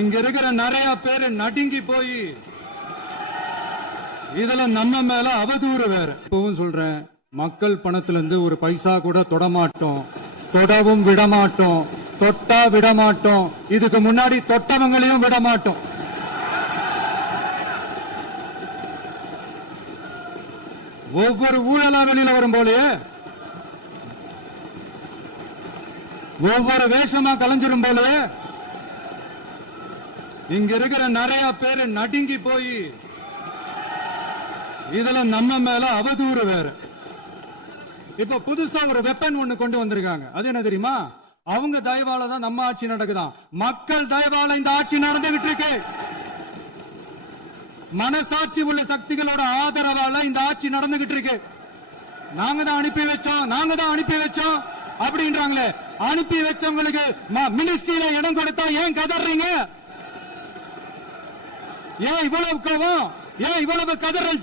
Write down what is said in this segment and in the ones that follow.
இங்க இருக்கிற நிறைய பேரு நடுங்கி போய் இதுல நம்ம மேல அவதூறு வேற. இப்பவும் சொல்றேன், மக்கள் பணத்துல இருந்து ஒரு பைசா கூட தொடமாட்டோம், தொடவும் விடமாட்டோம், தொட்டா விடமாட்டோம், இதுக்கு முன்னாடி தொட்டவங்களையும் விடமாட்டோம். ஒவ்வொரு ஊழலா வெளியில வரும் போலயே, ஒவ்வொரு வேஷமா கலைஞ்சிரும் போலயே இங்க இருக்கிற நிறைய பேரு நடுங்கி போய் இதுல நம்ம மேல அவதூறு வேற. இப்ப புதுசா ஒரு வெப்பன் ஒண்ணு கொண்டு வந்திருக்காங்க. அது என்ன தெரியுமா? அவங்க தயவால தான் நம்ம ஆட்சி நடக்குதான். மக்கள் தயவால இந்த ஆட்சி நடந்துகிட்டு இருக்கு. மனசாட்சி உள்ள சக்திகளோட ஆதரவால இந்த ஆட்சி நடந்துகிட்டு இருக்கு. நாங்க தான் அனுப்பி வச்சோம் அப்படின்றாங்களே. அனுப்பி வச்சவங்களுக்கு மினிஸ்ட்ரியில இடம் கொடுத்தா ஏன் கதறீங்க? ஏன் இவ்வளவு கோபம்? ஏன் இவ்வளவு கதறல்?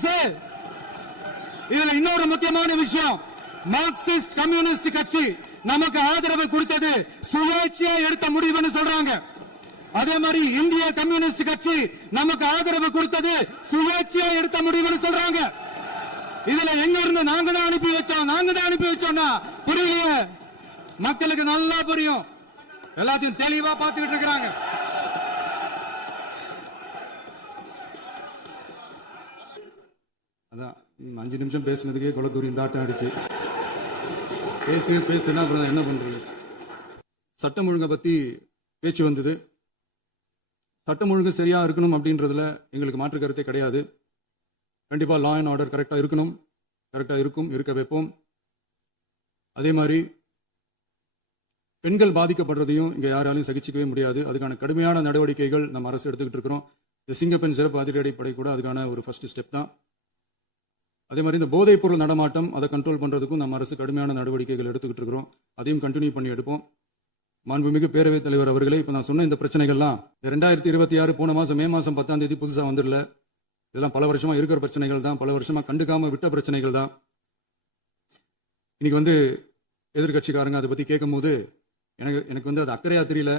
இதுல இன்னொரு முக்கியமான விஷயம், மார்க்சிஸ்ட் கம்யூனிஸ்ட் கட்சி நமக்கு ஆதரவு கொடுத்தது சுயேட்சையா எடுத்த முடிவுன்னு சொல்றாங்க. அதே மாதிரி இந்திய கம்யூனிஸ்ட் கட்சி நமக்கு ஆதரவு கொடுத்தது சுயேட்சையா எடுத்த முடிவுன்னு சொல்றாங்க. இதுல எங்க இருந்து நாங்க தான் அனுப்பி வச்சோம்னா புரியலையே. மக்களுக்கு நல்லா புரியும், எல்லாத்தையும் தெளிவா பார்த்துக்கிட்டு இருக்கிறாங்க. அதான் 5 நிமிஷம் பேசினதுக்கே கொலத்தூரி தாட்டம் அடிச்சு பேசுனா என்ன பண்றது? சட்டம் ஒழுங்கை பத்தி பேச்சு வந்தது. சட்டம் ஒழுங்கு சரியா இருக்கணும் அப்படின்றதுல எங்களுக்கு மாற்று கருத்தே கிடையாது. கண்டிப்பா லா அண்ட் ஆர்டர் கரெக்டா இருக்கணும், கரெக்டா இருக்க வைப்போம். அதே மாதிரி பெண்கள் பாதிக்கப்படுறதையும் இங்க யாராலையும் சகிச்சிக்கவே முடியாது. அதுக்கான கடுமையான நடவடிக்கைகள் நம்ம அரசு எடுத்துக்கிட்டு இருக்கிறோம். இந்த சிங்கப்பெண் சிறப்பு அதிரடிப்படை கூட அதுக்கான ஒரு ஃபர்ஸ்ட் ஸ்டெப் தான். அதே மாதிரி இந்த போதைப் பொருள் நடமாட்டம் அதை கண்ட்ரோல் பண்றதுக்கும் நம்ம அரசு கடுமையான நடவடிக்கைகள் எடுத்துக்கிட்டு இருக்கிறோம். அதையும் கண்டினியூ பண்ணி எடுப்போம். மாண்புமிகு பேரவைத் தலைவர் அவர்களே, இப்ப நான் சொன்ன இந்த பிரச்சனைகள்லாம் 2026 போன மாசம் மே மாசம் 10ஆம் தேதி புதுசா வந்துடல. இதெல்லாம் பல வருஷமா இருக்கிற பிரச்சனைகள் தான், பல வருஷமா கண்டுக்காம விட்ட பிரச்சனைகள் தான். இன்னைக்கு எதிர்கட்சிக்காரங்க அதை பத்தி கேட்கும் போது எனக்கு அது அக்கறையா தெரியல,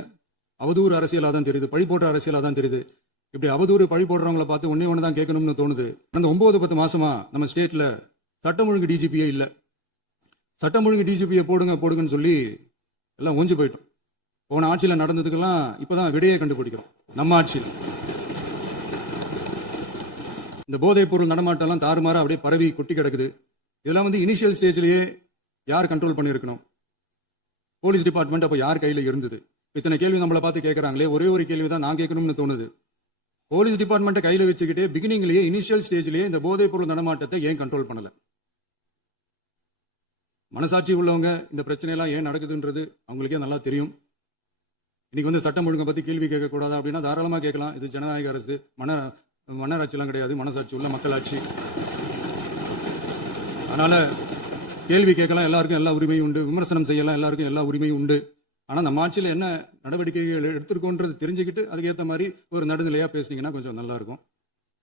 அவதூறு அரசியலா தான் தெரியுது, பழி போடுற அரசியலா தான் தெரியுது. இப்படி அவதூறு பழி போடுறவங்களை பார்த்து ஒண்ணு தான் கேட்கணும்னு தோணுது. அந்த 9-10 மாசமா நம்ம ஸ்டேட்ல சட்டம் ஒழுங்கு டிஜிபியே இல்ல. சட்டம் ஒழுங்கு டிஜிபியை போடுங்கன்னு சொல்லி எல்லாம் ஒஞ்சு போயிட்டோம். போன ஆட்சியில நடந்ததுக்கெல்லாம் இப்பதான் விடையை கண்டுபிடிக்கிறோம். நம்ம ஆட்சியில் இந்த போதைப் பொருள் நடமாட்டம் எல்லாம் தாறுமாறா அப்படியே பரவி கொட்டி கிடக்குது. இதெல்லாம் இனிஷியல் ஸ்டேஜ்லயே யார் கண்ட்ரோல் பண்ணிருக்கணும்? போலீஸ் டிபார்ட்மெண்ட் அப்ப யார் கையில இருந்தது? இத்தனை கேள்வி நம்மளை பார்த்து கேட்கறாங்களே, ஒரே ஒரு கேள்வி தான் நான் கேட்கணும்னு தோணுது. போலீஸ் டிபார்ட்மெண்ட்டை கையில வச்சுக்கிட்டே பிகினிங்லயே இனிஷியல் ஸ்டேஜ்லயே இந்த போதைப் பொருள் நடமாட்டத்தை ஏன் கண்ட்ரோல் பண்ணல? மனசாட்சி உள்ளவங்க இந்த பிரச்சனையெல்லாம் ஏன் நடக்குதுன்றது அவங்களுக்கே நல்லா தெரியும். இன்னைக்கு சட்டம் ஒழுங்கை பத்தி கேள்வி கேட்கக்கூடாது அப்படின்னா தாராளமா கேட்கலாம். இது ஜனநாயக அரசு, மன்னராட்சி எல்லாம் கிடையாது, மனசாட்சி உள்ள மக்களாட்சி. அதனால கேள்வி கேட்கலாம், எல்லாருக்கும் எல்லா உரிமையும் உண்டு. விமர்சனம் செய்யலாம், எல்லாருக்கும் எல்லா உரிமையும் உண்டு. ஆனா நம்ம ஆட்சியில் என்ன நடவடிக்கைகள் எடுத்திருக்கோன்றது தெரிஞ்சுக்கிட்டு அதுக்கேற்ற மாதிரி ஒரு நடுநிலையா பேசுனீங்கன்னா கொஞ்சம் நல்லா இருக்கும்.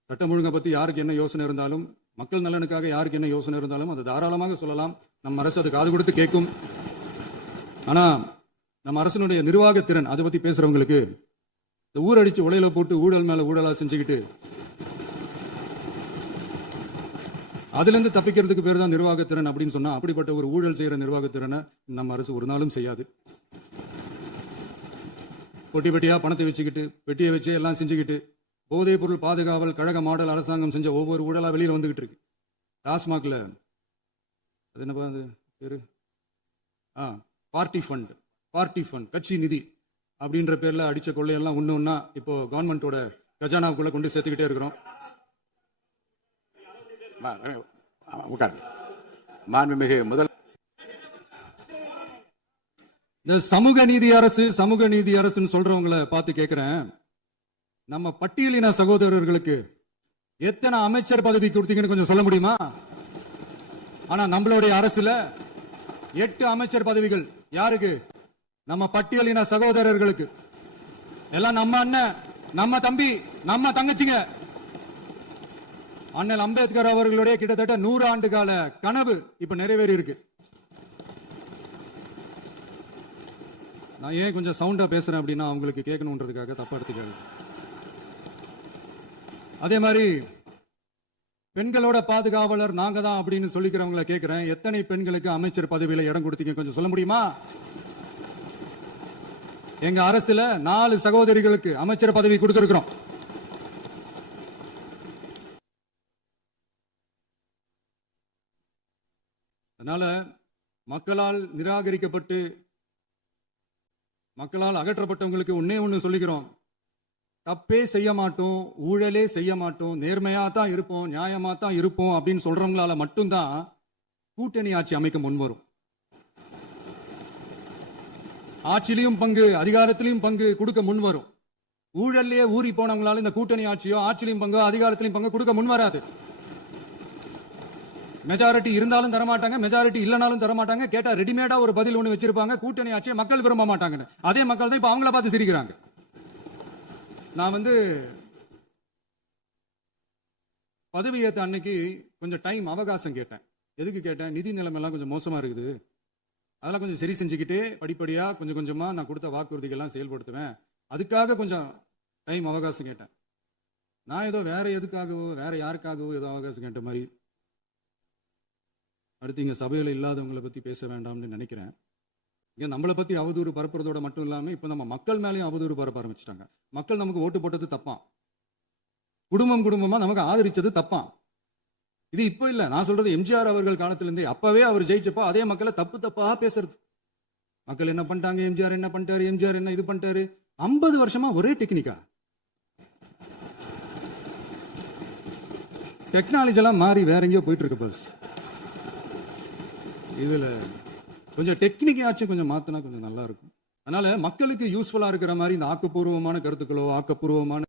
சட்டம் ஒழுங்கை பத்தி யாருக்கு என்ன யோசனை இருந்தாலும், மக்கள் நலனுக்காக யாருக்கு என்ன யோசனை இருந்தாலும் அதை தாராளமாக சொல்லலாம். நம்ம அரசு அது காது கொடுத்து கேட்கும். ஆனா நம்ம அரசினுடைய நிர்வாகத்திறன் அதை பத்தி பேசுறவங்களுக்கு இந்த ஊரடிச்சு உலையில போட்டு ஊழல் மேல ஊழலா செஞ்சுக்கிட்டு அதுல இருந்து தப்பிக்கிறதுக்கு பேர் தான் நிர்வாகத்திறன் அப்படின்னு சொன்னா, அப்படிப்பட்ட ஒரு ஊழல் செய்யற நிர்வாகத்திறனை நம்ம அரசு ஒரு நாளும் செய்யாது. பெட்டியா பணத்தை வச்சுக்கிட்டு, பெட்டியை வச்சு எல்லாம் செஞ்சுக்கிட்டு, போதைப் பொருள் பாதுகாவல் கழக மாடல் அரசாங்கம் செஞ்ச ஒவ்வொரு ஊழலா வெளியில வந்துகிட்டு இருக்கு. டாஸ்மாக்ல அது என்ன பேரு, பார்ட்டி ஃபண்ட் கட்சி நிதி அப்படின்ற பேர்ல அடிச்ச கொள்ளையெல்லாம் ஒண்ணா இப்போ கவர்மெண்டோட கஜானாவுக்குள்ள கொண்டு சேர்த்துக்கிட்டே இருக்கிறோம். மாண்புமிகு முதல் இந்த சமூக நீதி அரசுன்னு சொல்றவங்களை பார்த்து கேட்கிறேன், நம்ம பட்டியலின சகோதரர்களுக்கு எத்தனை அமைச்சர் பதவி கொடுத்தீங்கன்னு கொஞ்சம் சொல்ல முடியுமா? ஆனா நம்மளுடைய அரசுல 8 அமைச்சர் பதவிகள் யாருக்கு? நம்ம பட்டியலின சகோதரர்களுக்கு. எல்லாம் நம்ம அண்ணன், நம்ம தம்பி, நம்ம தங்கச்சிங்க. அண்ணல் அம்பேத்கர் அவர்களுடைய கிட்டத்தட்ட 100 ஆண்டு கால கனவு இப்ப நிறைவேறி இருக்கு. நான் ஏன் கொஞ்சம் சவுண்டா பேசுறேன் அப்படின்னா அவங்களுக்கு கேட்கணுன்றதுக்காக தப்பா எடுத்துக்காது. அதே மாதிரி பெண்களோட பாதுகாவலர் நாங்க தான் அப்படின்னு சொல்லிக்கிறவங்களை கேட்கிறேன், எத்தனை பெண்களுக்கு அமைச்சர் பதவியில இடம் கொடுத்தீங்க கொஞ்சம் சொல்ல முடியுமா? எங்க அரசுல 4 சகோதரிகளுக்கு அமைச்சர் பதவி கொடுத்திருக்கிறோம். அதனால மக்களால் நிராகரிக்கப்பட்டு மக்களால் அகற்றப்பட்டவங்களுக்கு ஒண்ணு சொல்லிக்கிறோம், தப்பே செய்ய மாட்டோம், ஊழலே செய்ய மாட்டோம், நேர்மையா தான் இருப்போம், நியாயமா தான் இருப்போம் அப்படின்னு சொல்றவங்களால மட்டும்தான் கூட்டணி ஆட்சி அமைக்க முன்வரும். ஆட்சியிலையும் பங்கு அதிகாரத்திலையும் பங்கு கொடுக்க முன்வரும். ஊழல்லையே ஊறி போனவங்களால இந்த கூட்டணி ஆட்சியோ ஆட்சியிலையும் பங்கு அதிகாரத்திலையும் பங்கு கொடுக்க முன்வராது. மெஜாரிட்டி இருந்தாலும் தரமாட்டாங்க, மெஜாரிட்டி இல்லனாலும் தரமாட்டாங்க. கேட்டா ரெடிமேடா ஒரு பதில் ஒண்ணு வச்சிருப்பாங்க, கூட்டணி ஆட்சியை மக்கள் விரும்ப மாட்டாங்க. அதே மக்கள் தான் இப்ப அவங்கள பார்த்து சிரிக்கிறாங்க. நான் பதவி ஏத்த அன்னைக்கு கொஞ்சம் டைம் அவகாசம் கேட்டேன். எதுக்கு கேட்டேன்? நிதி நிலைமை எல்லாம் கொஞ்சம் மோசமா இருக்குது, அதெல்லாம் கொஞ்சம் சரி செஞ்சுக்கிட்டே படிப்படியா கொஞ்சம் கொஞ்சமா நான் கொடுத்த வாக்குறுதிகள்லாம் செயல்படுத்துவேன், அதுக்காக கொஞ்சம் டைம் அவகாசம் கேட்டேன். நான் ஏதோ வேற எதுக்காகவோ வேற யாருக்காகவோ ஏதோ அவகாசம் கேட்ட மாதிரி. அடுத்து இங்க சபையில இல்லாதவங்களை பத்தி பேச வேண்டாம்னு நினைக்கிறேன். இங்க நம்மளை பத்தி அவதூறு பரப்புறதோட மட்டும் இல்லாம இப்ப நம்ம மக்கள் மேலேயும் அவதூறு பரப்ப ஆரம்பிச்சிட்டாங்க. மக்கள் நமக்கு ஓட்டு போட்டது தப்பான், குடும்பமா நமக்கு ஆதரிச்சது தப்பான். இது இப்ப இல்ல, நான் சொல்றது எம்ஜிஆர் அவர்கள் காலத்திலிருந்தே. அப்பவே அவர் ஜெயிச்சப்போ அதே மக்களை தப்பா பேசுறது. மக்கள் என்ன பண்ணிட்டாங்க, எம்ஜிஆர் என்ன பண்ணிட்டாரு, எம்ஜிஆர் என்ன இது பண்ணிட்டாரு. 50 வருஷமா ஒரே டெக்னிக்கா. டெக்னாலஜி எல்லாம் மாறி வேற எங்கேயோ போயிட்டு இருக்கு பஸ். இதுல கொஞ்சம் டெக்னிக் ஆச்சு கொஞ்சம் மாத்தினா கொஞ்சம் நல்லா இருக்கும். அதனால மக்களுக்கு யூஸ்ஃபுல்லா இருக்கிற மாதிரி இந்த ஆக்கப்பூர்வமான கருத்துக்களோ ஆக்கப்பூர்வமான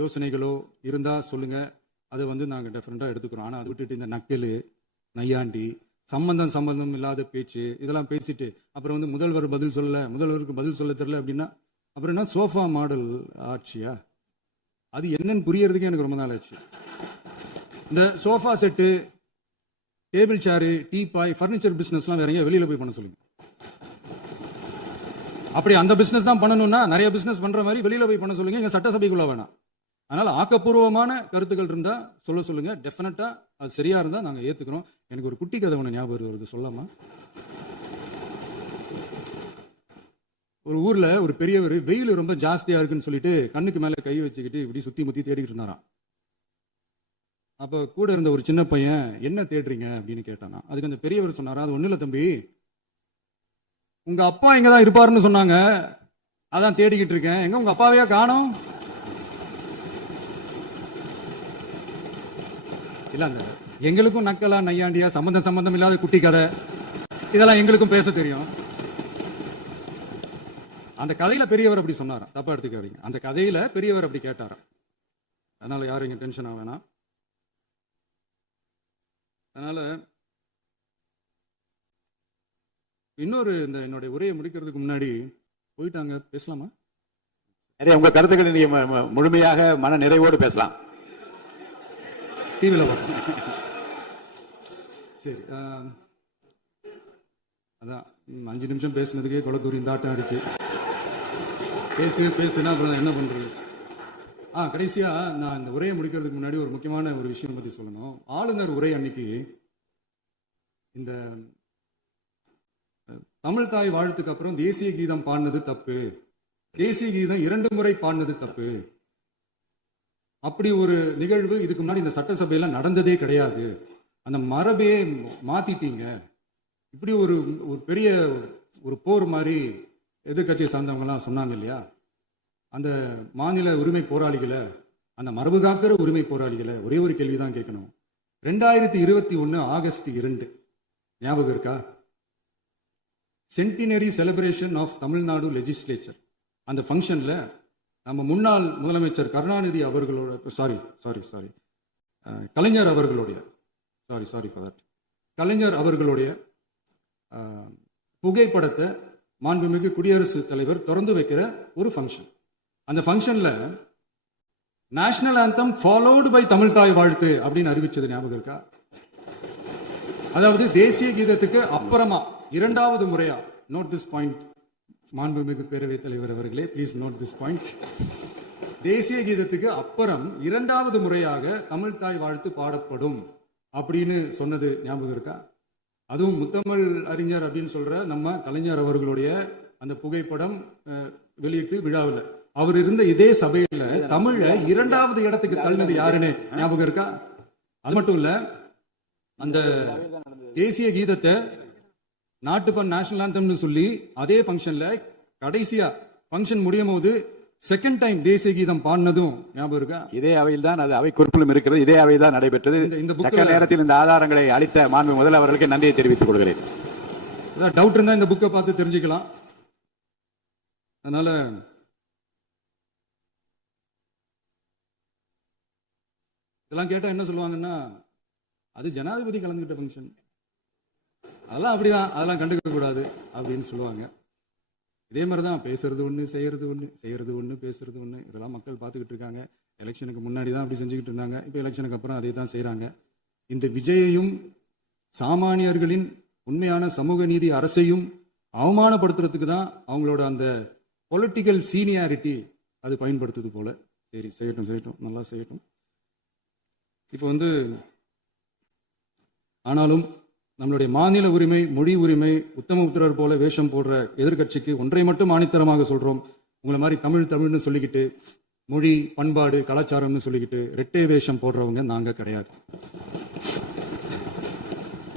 யோசனைகளோ இருந்தா சொல்லுங்க, அதை நாங்க டெஃபரெண்டா எடுத்துக்கிறோம். ஆனா அதை விட்டுட்டு இந்த நக்கலு நையாண்டி சம்பந்தம் இல்லாத பேச்சு இதெல்லாம் பேசிட்டு அப்புறம் முதல்வர் பதில் சொல்லல, முதல்வருக்கு பதில் சொல்ல தெரியல அப்படின்னா அப்புறம் என்ன சோஃபா மாடல் ஆட்சியா? அது என்னன்னு புரியறதுக்கே எனக்கு ரொம்ப நாள் ஆச்சு. இந்த sofa set, table chair, teapoy, furniture பிசினஸ்லாம் வேற எங்கேயா வெளியில போய் பண்ண சொல்லுங்க. அப்படி அந்த பிசினஸ் தான் பண்ணணும்னா நிறைய பிசினஸ் பண்ற மாதிரி வெளியில போய் பண்ண சொல்லுங்க, எங்க சட்டசபைக்குள்ள வேணாம். அதனால ஆக்கப்பூர்வமான கருத்துக்கள் இருந்தா சொல்லுங்க, டெஃபினட்டா அது சரியா இருந்தா நாங்க ஏத்துக்கிறோம். எனக்கு ஒரு குட்டி கதை ஒண்ணு ஞாபகம் வருது, சொல்லாமா? ஒரு ஊர்ல ஒரு பெரியவர் வெயில் ரொம்ப ஜாஸ்தியா இருக்குன்னு சொல்லிட்டு கண்ணுக்கு மேல கை வச்சுக்கிட்டு இப்படி சுத்தி முத்தி தேடிக்கிட்டு இருந்தாராம். அப்ப கூட இருந்த ஒரு சின்ன பையன் என்ன தேடுறீங்க அப்படின்னு கேட்டானா. அதுக்கு அந்த பெரியவர் சொன்னாரா, அது ஒண்ணு இல்ல தம்பி, உங்க அப்பா எங்கதான் இருப்பாருன்னு சொன்னாங்க, அதான் தேடிக்கிட்டு இருக்கேன், எங்க உங்க அப்பாவையா காணோம்? இல்ல அந்த எங்களுக்கும் நக்கலா நையாண்டியா சம்பந்தம் இல்லாத குட்டி கதை இதெல்லாம் எங்களுக்கும் பேச தெரியும். அந்த கதையில பெரியவர் அப்படி சொன்னாராம், தப்பா எடுத்துக்காதீங்க. அந்த கதையில பெரியவர் அப்படி கேட்டாராம். அதனால யாரும் இங்க டென்ஷன் ஆக வேணாம். அதனால இன்னொரு இந்த என்னுடைய உரையை முடிக்கிறதுக்கு முன்னாடி போயிட்டாங்க, பேசலாமா? உங்க கருத்துக்களை நீங்க முழுமையாக மன நிறைவோடு பேசலாம். டிவியில் பார்த்தோம். சரி, அதான் 5 நிமிஷம் பேசுனதுக்கே கொலக்கூரி இந்த ஆட்டம் அடிச்சு பேசுனா அப்புறம் என்ன பண்றது? கடைசியா நான் இந்த உரையை முடிக்கிறதுக்கு முன்னாடி ஒரு முக்கியமான ஒரு விஷயம் பத்தி சொல்லணும். ஆளுநர் உரை அன்னைக்கு இந்த தமிழ் தாய் வாழ்த்துக்கு அப்புறம் தேசிய கீதம் பாடினது தப்பு, தேசிய கீதம் 2 முறை பாடினது தப்பு, அப்படி ஒரு நிகழ்வு இதுக்கு முன்னாடி இந்த சட்டசபையில நடந்ததே கிடையாது, அந்த மரபே மாத்திட்டீங்க, இப்படி ஒரு பெரிய ஒரு போர் மாதிரி எதிர்கட்சியை சார்ந்தவங்க எல்லாம் சொன்னாங்க இல்லையா? அந்த மாநில உரிமை போராளிகளை, அந்த மரபு காக்கிற உரிமை போராளிகளை ஒரே ஒரு கேள்விதான் கேட்கணும். 2021 ஆகஸ்ட் 2 ஞாபகம் இருக்கா? Centenary celebration of Tamil Nadu legislature. அந்த ஃபங்க்ஷன்ல நம்ம முன்னாள் முதலமைச்சர் கருணாநிதி அவர்களோட கலைஞர் அவர்களுடைய கலைஞர் அவர்களுடைய புகைப்படத்தை மாண்புமிகு குடியரசுத் தலைவர் திறந்து வைக்கிற ஒரு ஃபங்க்ஷன். அந்த ஃபங்க்ஷன்ல national anthem followed by Tamil Thai Vazhthu அப்படின்னு அறிவிச்சது ஞாபகம் இருக்கா? அதாவது தேசிய கீதத்துக்கு அப்புறமா 2வது முறையா, நோட் திஸ் பாயிண்ட் மாண்புமிகு பேரவைத் தலைவர் அவர்களே, ப்ளீஸ் நோட் திஸ் பாயிண்ட். தேசிய கீதத்துக்கு அப்புறம் இரண்டாவது முறையாக தமிழ் தாய் வாழ்த்து பாடப்படும் அப்படின்னு சொன்னது ஞாபகம் இருக்கா? அதுவும் முத்தமிழ் அறிஞர் அப்படின்னு சொல்ற நம்ம கலைஞர் அவர்களுடைய அந்த புகைப்படம் வெளியிட்டு விழாவில் அவர் இருந்த இதே சபையில தமிழ இரண்டாவது இடத்துக்கு தள்ளினது யாருன்னு ஞாபகம் இருக்கா? அது மட்டும் இல்ல, அந்த தேசிய கீதத்தை நாட்டுப்பண் நேஷனல் ஆந்தம்னு சொல்லி அதே ஃபங்க்ஷன்ல கடைசியா ஃபங்க்ஷன் முடியும் போது செகண்ட் டைம் தேசிய கீதம் பாடினதும் ஞாபகம் இருக்கா? இதே அவையில் தான், அது அவை குறிப்பிலும் இருக்கிறது, இதே அவை தான் நடைபெற்றது. இந்த தக்க நேரத்தில் இந்த ஆதாரங்களை அளித்த மாண்பு முதல்வர்களுக்கு நன்றியை தெரிவித்துக் கொள்கிறேன். டவுட் இருந்தா இந்த புக்கை பார்த்து தெரிஞ்சுக்கலாம். அதனால இதெல்லாம் கேட்டா என்ன சொல்லுவாங்கன்னா, அது ஜனாதிபதி கலந்துகிட்ட ஃபங்க்ஷன், அதெல்லாம் அப்படிதான், அதெல்லாம் கண்டுக்க கூடாது அப்படின்னு சொல்லுவாங்க. இதே மாதிரி தான் பேசுறது ஒன்று, செய்யறது ஒன்று, செய்யறது ஒன்று, பேசுறது ஒன்று. இதெல்லாம் மக்கள் பார்த்துக்கிட்டு இருக்காங்க. எலெக்ஷனுக்கு முன்னாடி தான் அப்படி செஞ்சுக்கிட்டு இருந்தாங்க. இப்போ எலெக்ஷனுக்கு அப்புறம் அதே தான் செய்கிறாங்க. இந்த விஜயையும் சாமானியர்களின் உண்மையான சமூக நீதி அரசையும் அவமானப்படுத்துறதுக்கு தான் அவங்களோட அந்த பொலிட்டிக்கல் சீனியாரிட்டி அது பயன்படுத்துது போல. சரி, செய்யட்டும் செய்யட்டும், நல்லா செய்யட்டும். இப்போ ஆனாலும் நம்மளுடைய மாநில உரிமை, மொழி உரிமை, உத்தமபுத்திரர் போல வேஷம் போடுற எதிர்கட்சிக்கு ஒன்றை மட்டும் ஆணித்தரமாக சொல்றோம். உங்களை மாதிரி தமிழ் தமிழ்னு சொல்லிக்கிட்டு, மொழி, பண்பாடு, கலாச்சாரம்னு சொல்லிக்கிட்டு ரெட்டை வேஷம் போடுறவங்க நாங்க கிடையாது.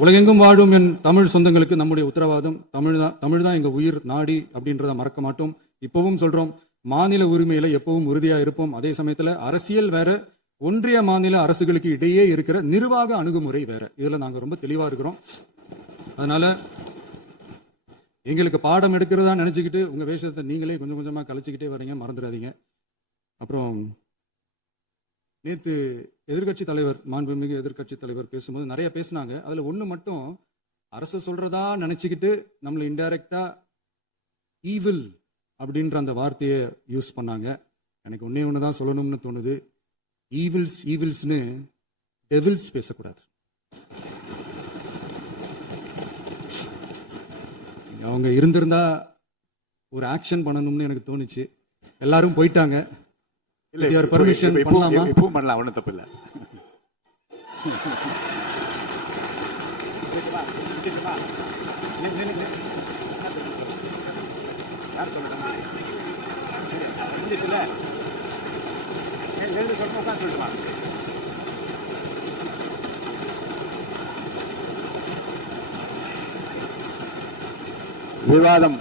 உலகெங்கும் வாழும் என் தமிழ் சொந்தங்களுக்கு நம்முடைய உத்தரவாதம் தமிழ் தான் எங்க உயிர் நாடி அப்படின்றத மறக்க மாட்டோம். இப்பவும் சொல்றோம், மாநில உரிமையில எப்பவும் உறுதியா இருப்போம். அதே சமயத்துல அரசியல் வேற, ஒன்றிய மாநில அரசுகளுக்கு இடையே இருக்கிற நிர்வாக அணுகுமுறை வேற. இதுல நாங்க ரொம்ப தெளிவா இருக்கிறோம். அதனால எங்களுக்கு பாடம் எடுக்கிறதா நினைச்சுக்கிட்டு உங்க வேஷத்தை நீங்களே கொஞ்சம் கொஞ்சமா கலைச்சிக்கிட்டே வரீங்க, மறந்துடாதீங்க. அப்புறம் நேத்து எதிர்கட்சி தலைவர், மாண்புமிகு எதிர்கட்சி தலைவர் பேசும்போது நிறைய பேசினாங்க. அதுல ஒண்ணு மட்டும் அரசு சொல்றதா நினைச்சுக்கிட்டு நம்மளை இன்டைரக்டா ஈவில் அப்படின்ற அந்த வார்த்தையை யூஸ் பண்ணாங்க. எனக்கு ஒன்னே ஒண்ணுதான் சொல்லணும்னு தோணுது. ஈவில்ஸ்னு டெவில்ஸ் பேசக்கூடாது. அவங்க இருந்திருந்தா ஒரு ஆக்ஷன் பண்ணணும்னு எனக்கு தோணுச்சு. எல்லாரும் போயிட்டாங்க. பர்மிஷன் பண்ணலாமா? இப்பவும் பண்ணலாம், ஒன்றும் தப்பு இல்லை. விவாதம்